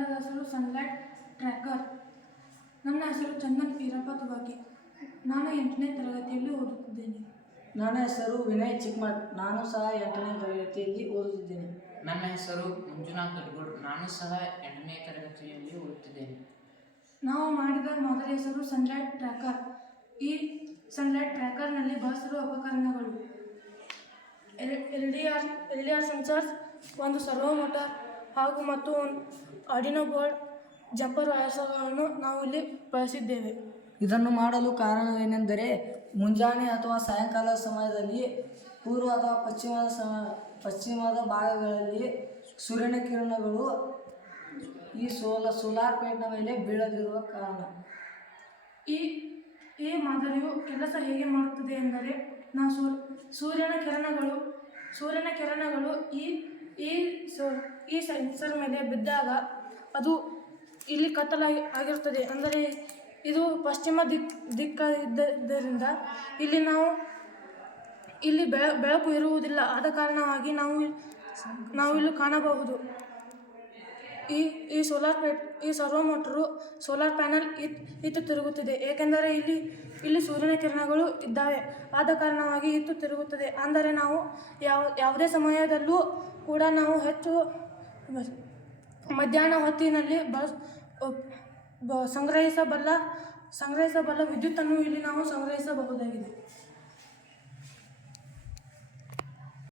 ತಂಡದ ಹೆಸರು sunlight tracker. ನನ್ನ ಹೆಸರು ಚಂದನ್ ಈರಪ್ಪ ತುಬಾಕಿ. ನಾನು 8ನೇ ತರಗತಿಯಲ್ಲಿ ಓದುತ್ತಿದ್ದೇನೆ. ನನ್ನ ಹೆಸರು ವಿನಯ್ ಚಿಕ್ಮಠ್. ನಾನು ಸಹ 8ನೇ ತರಗತಿಯಲ್ಲಿ ಓದುತ್ತಿದ್ದೇನೆ. ನನ್ನ ಹೆಸರು ಮಂಜುನಾಥ್ ದೊಡ್ಗೂಡ್. ನಾನು ಸಹ 8ನೇ ತರಗತಿಯಲ್ಲಿ ಓದುತ್ತಿದ್ದೇನೆ. ನಾವು ಮಾಡಿದ ಮಾದರಿ ಹೆಸರು ಸನ್ಲೈಟ್ ಟ್ರ್ಯಾಕರ್. ಈ ಸನ್ಲೈಟ್ ಟ್ರ್ಯಾಕರ್ನಲ್ಲಿ ಬಳಸಿರುವ ಉಪಕರಣಗಳು LDR ಸೆನ್ಸರ್ಸ್, ಒಂದು ಸರ್ವೋ ಮೋಟಾರ್ ಹಾಗೂ ಮತ್ತು ಆರ್ಡಿನೋ ಬೋರ್ಡ್, ಜಂಪರ್ ವಯರ್ಸ್ಗಳನ್ನು ನಾವು ಇಲ್ಲಿ ಬಳಸಿದ್ದೇವೆ. ಇದನ್ನು ಮಾಡಲು ಕಾರಣವೇನೆಂದರೆ ಮುಂಜಾನೆ ಅಥವಾ ಸಾಯಂಕಾಲ ಸಮಯದಲ್ಲಿ ಪೂರ್ವ ಅಥವಾ ಪಶ್ಚಿಮದ ಭಾಗಗಳಲ್ಲಿ ಸೂರ್ಯನ ಕಿರಣಗಳು ಈ ಸೋಲಾರ್ ಪ್ಲೇಟ್ನ ಮೇಲೆ ಬೀಳದಿರುವ ಕಾರಣ. ಈ ಮಾದರಿಯು ಕೆಲಸ ಹೇಗೆ ಮಾಡುತ್ತದೆ ಎಂದರೆ, ನಾವು ಸೂರ್ಯನ ಕಿರಣಗಳು ಈ ಸೆನ್ಸರ್ ಮೇಲೆ ಬಿದ್ದಾಗ ಅದು ಇಲ್ಲಿ ಕತ್ತಲಾಗಿರುತ್ತದೆ. ಅಂದರೆ ಇದು ಪಶ್ಚಿಮ ದಿಕ್ಕಿದ್ದರಿಂದ ಇಲ್ಲಿ ಬೆಳಕು ಇರುವುದಿಲ್ಲ. ಆದ ಕಾರಣವಾಗಿ ನಾವು ಇಲ್ಲಿ ಕಾಣಬಹುದು. ಈ ಸರ್ವೋ ಮೋಟರು ಸೋಲಾರ್ ಪ್ಯಾನಲ್ ಇತ್ತು ತಿರುಗುತ್ತದೆ, ಏಕೆಂದರೆ ಇಲ್ಲಿ ಸೂರ್ಯನ ಕಿರಣಗಳು ಇದ್ದಾವೆ. ಆದ ಕಾರಣವಾಗಿ ಇತ್ತು ತಿರುಗುತ್ತದೆ. ಅಂದರೆ ನಾವು ಯಾವುದೇ ಸಮಯದಲ್ಲೂ ಕೂಡ ನಾವು ಹೆಚ್ಚು ಮಧ್ಯಾಹ್ನ ಹೊತ್ತಿನಲ್ಲಿ ಸಂಗ್ರಹಿಸಬಲ್ಲ ವಿದ್ಯುತ್ತನ್ನು ಇಲ್ಲಿ ನಾವು ಸಂಗ್ರಹಿಸಬಹುದಾಗಿದೆ.